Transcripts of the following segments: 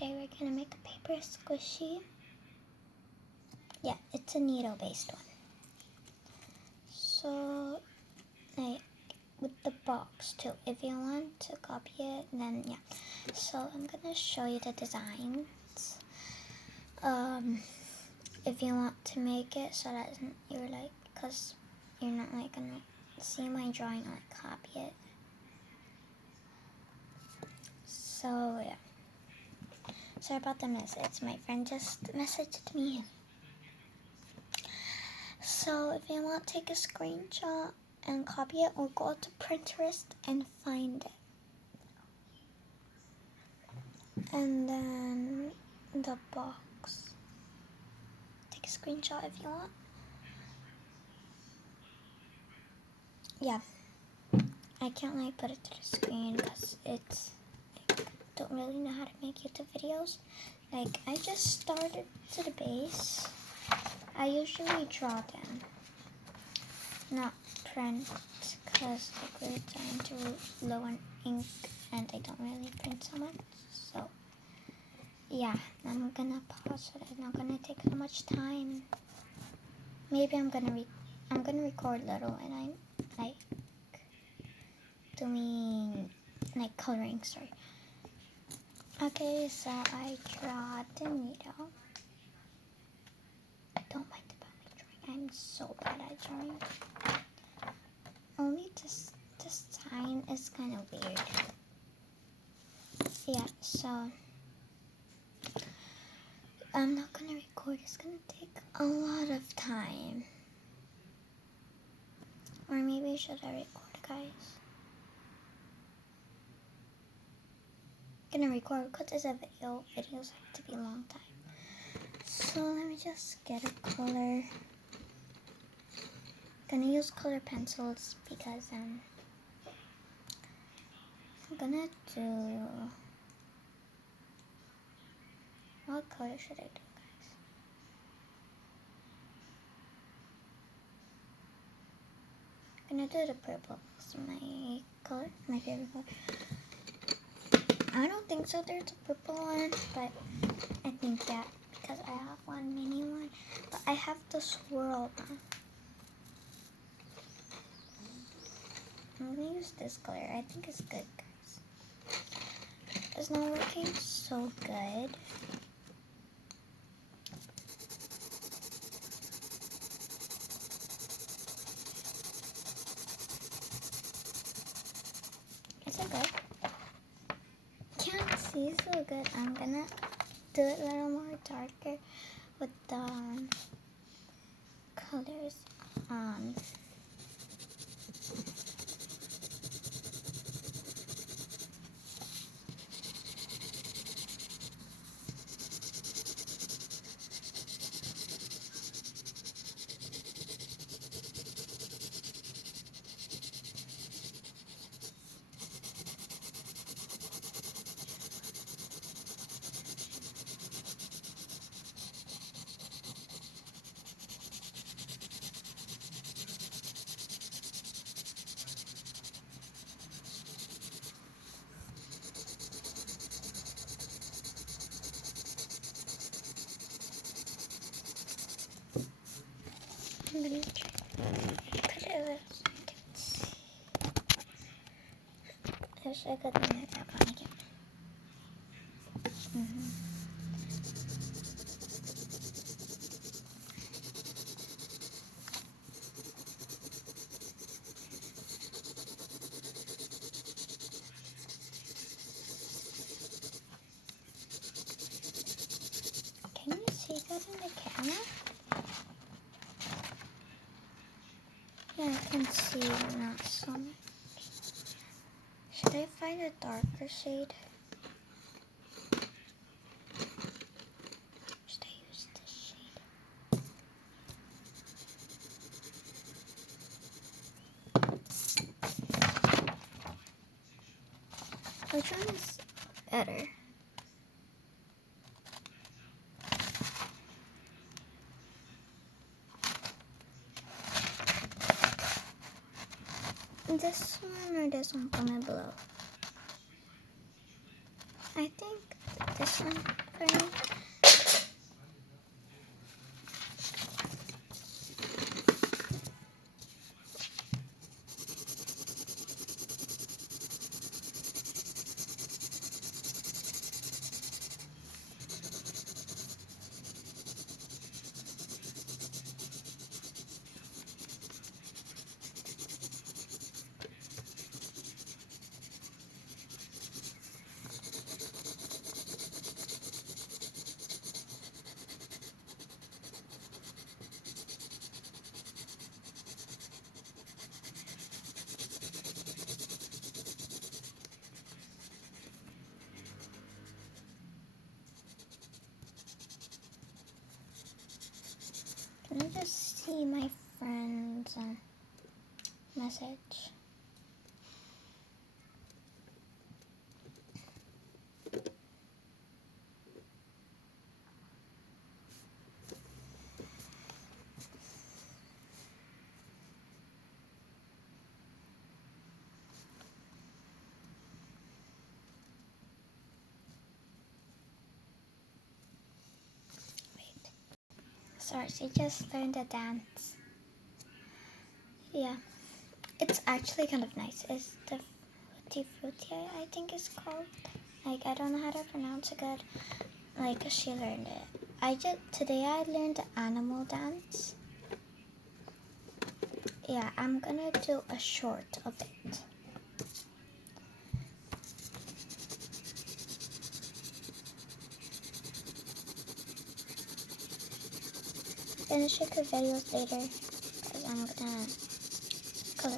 today we're gonna make a paper squishy. Yeah, it's a needle-based one. So, like, with the box too. If you want to copy it, then yeah. So I'm gonna show you the designs. If you want to make it so that you're like, cause you're not like gonna see my drawing or like copy it. So yeah. Sorry about the message. My friend just messaged me. So if you want to take a screenshot and copy it, or go to Pinterest and find it. And then the box. Take a screenshot if you want. Yeah. I can't like put it to the screen because it's like, don't really know how to make YouTube videos. Like I just started to the base. I usually draw them, not print, because like we're trying to low on ink and I don't really print so much. So yeah, I'm gonna pause it. It's not gonna take so much time. Maybe I'm gonna record little and I'm like doing like coloring. Sorry. Okay, so I draw the needle. Don't mind about my drawing. I'm so bad at drawing. Only this sign is kind of weird. Yeah, so I'm not gonna record. It's gonna take a lot of time. Or maybe should I record, guys? I'm gonna record because it's a video. Videos have to be a long time. So let me just get a color. Gonna use color pencils because I'm gonna do, what color should I do, guys? I'm gonna do the purple. It's my color, my favorite color. I don't think so there's a purple one, but I think that because I have one mini one, but I have the swirl one. I'm gonna use this color. I think it's good, guys. It's not working so good. Is it good? Can't see so good. I'm gonna do it a little more darker with the colors on. I'm gonna put it as you can see. There's a good one at that one again. Can you see that in the camera? Yeah, I can see not so much. Should I find a darker shade? Should I use this shade? Which one is better? This one or this one? Comment below. I think this one for me. Can I just see my friend's message? Wait. Sorry, she just learned a dance. Yeah. It's actually kind of nice. It's the Tutti Frutti, I think it's called. Like, I don't know how to pronounce it good. Like, she learned it. Today I learned the animal dance. Yeah, I'm gonna do a short of it. Finish the videos later, because I'm gonna color.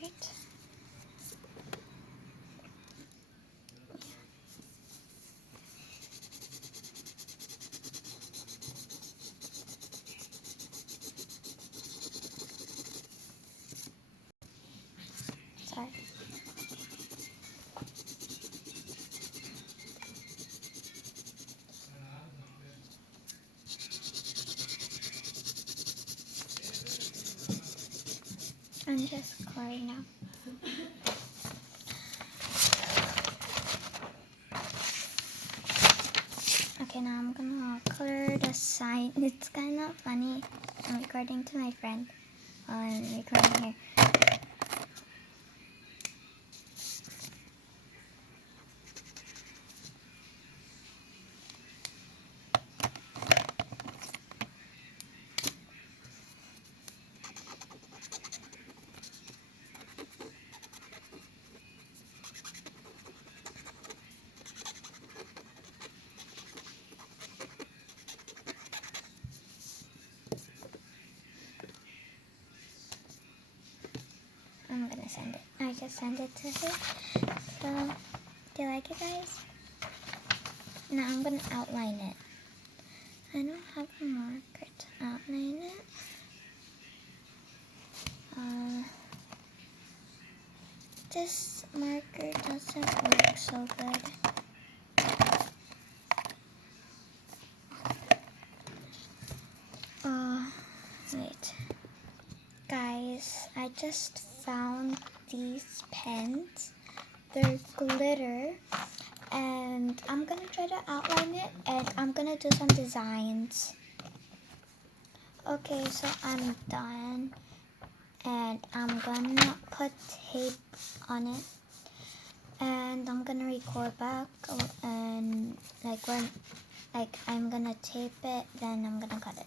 Right. Sorry. I'm just coloring now. Okay, now I'm gonna color the sign. It's kind of funny. I'm recording to my friend while I'm recording here. I'm gonna send it. I just sent it to her. So, do you like it, guys? Now I'm gonna outline it. I don't have a marker to outline it. This marker doesn't work so good. Wait. Guys, I just found these pens. They're glitter. And I'm gonna try to outline it and I'm gonna do some designs. Okay, so I'm done. And I'm gonna put tape on it. And I'm gonna record back and I'm gonna tape it, then I'm gonna cut it.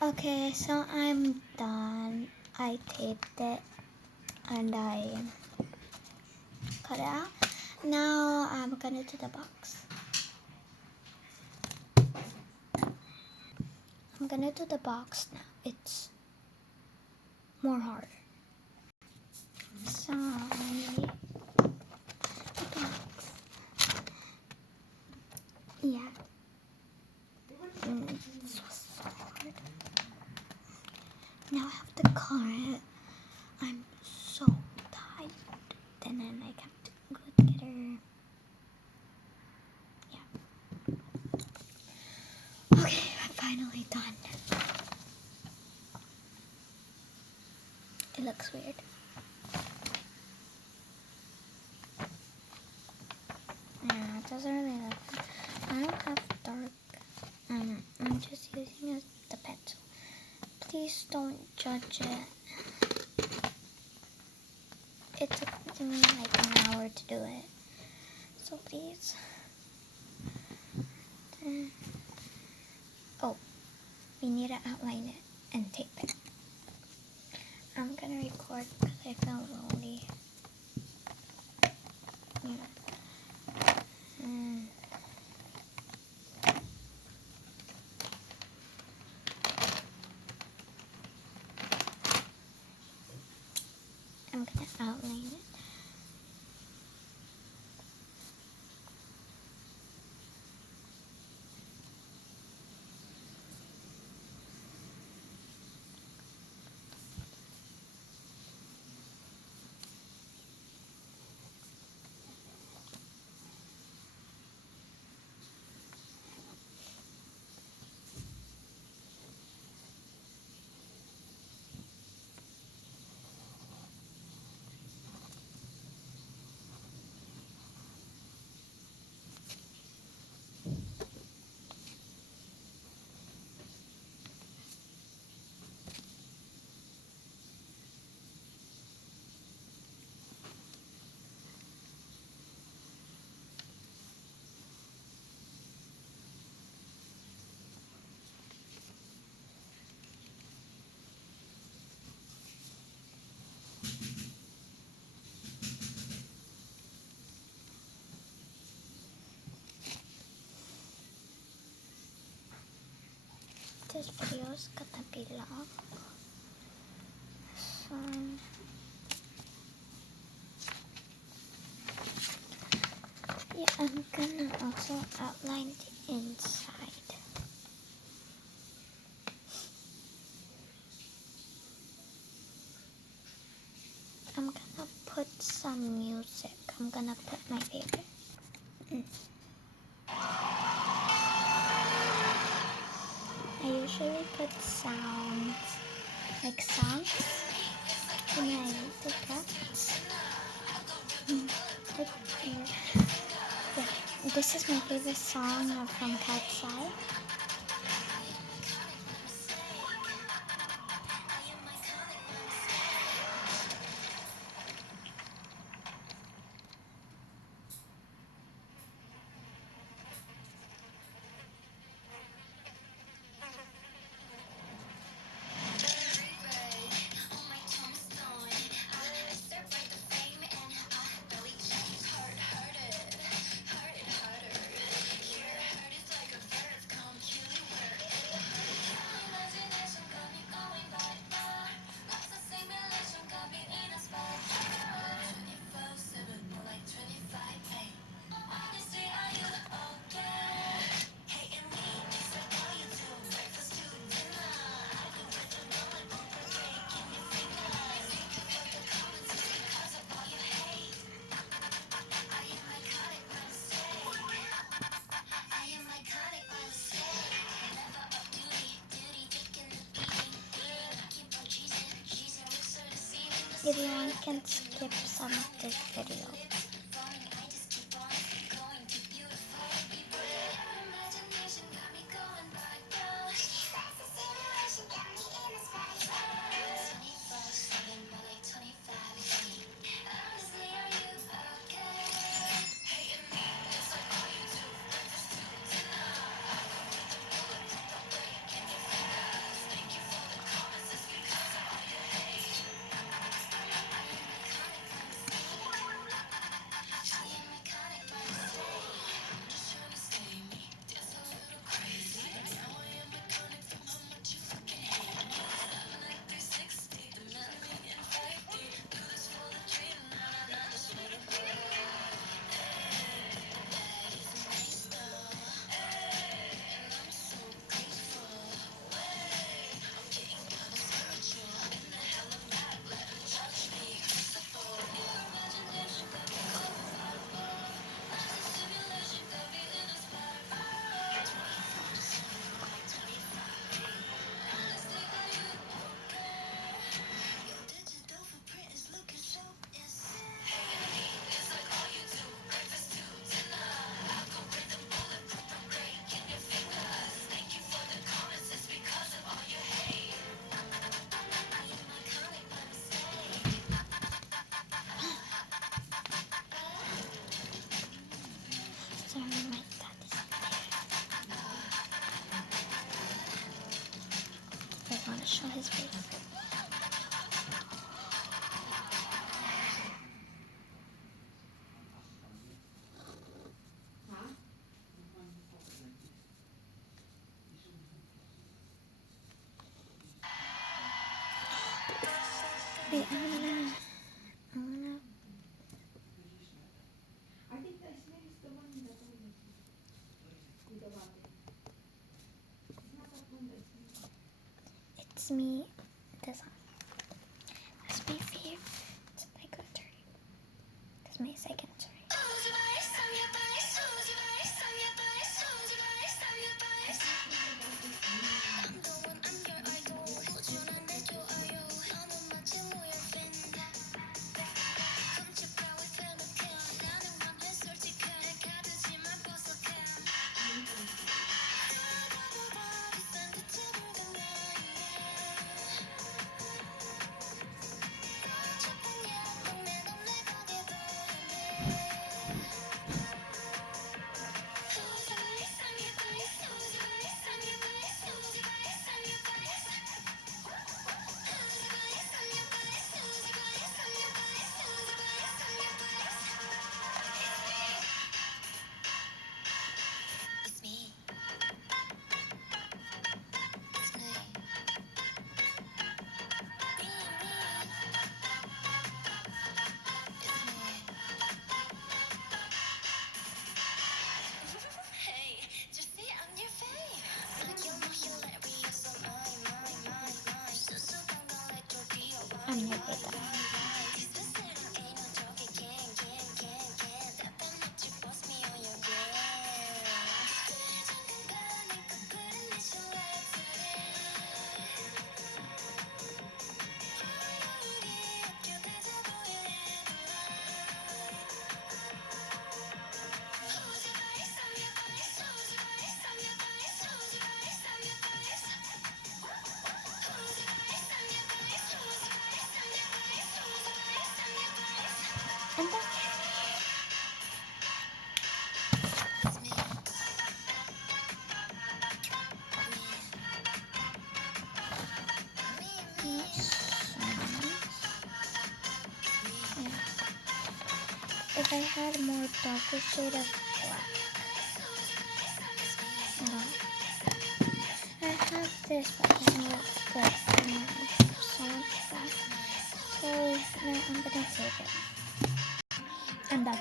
Okay, so I'm done. I taped it and I cut it out. Now I'm gonna do the box. I'm gonna do the box now. It's more hard. So yeah. This was so hard. Now I have to color it. I'm so tired. And then I have to go together. Yeah. Okay, I'm finally done. It looks weird. Yeah, it doesn't really look good. I don't have dark. I'm just using the pencil. Please don't judge it. It took me like an hour to do it. So please. Oh, we need to outline it and tape it. I'm gonna record because I feel lonely. Yeah. I'm gonna outline it. This video is gonna be long. So, yeah, I'm gonna also outline the inside. I'm gonna put some music. I'm gonna put my favorite. I usually put sounds, like songs, when I read the cats. Like here. Yeah, this is my favorite song from Cat's Eye. If you want, you can skip some of this video. show his face. Wait, I wanna. It's me. This one. That's my favorite. It's my good turn. That's my second turn. I'm not with that. And then if I had a more darker shade of black. I have this, but it's not good. So now I'm gonna take it. I'm done.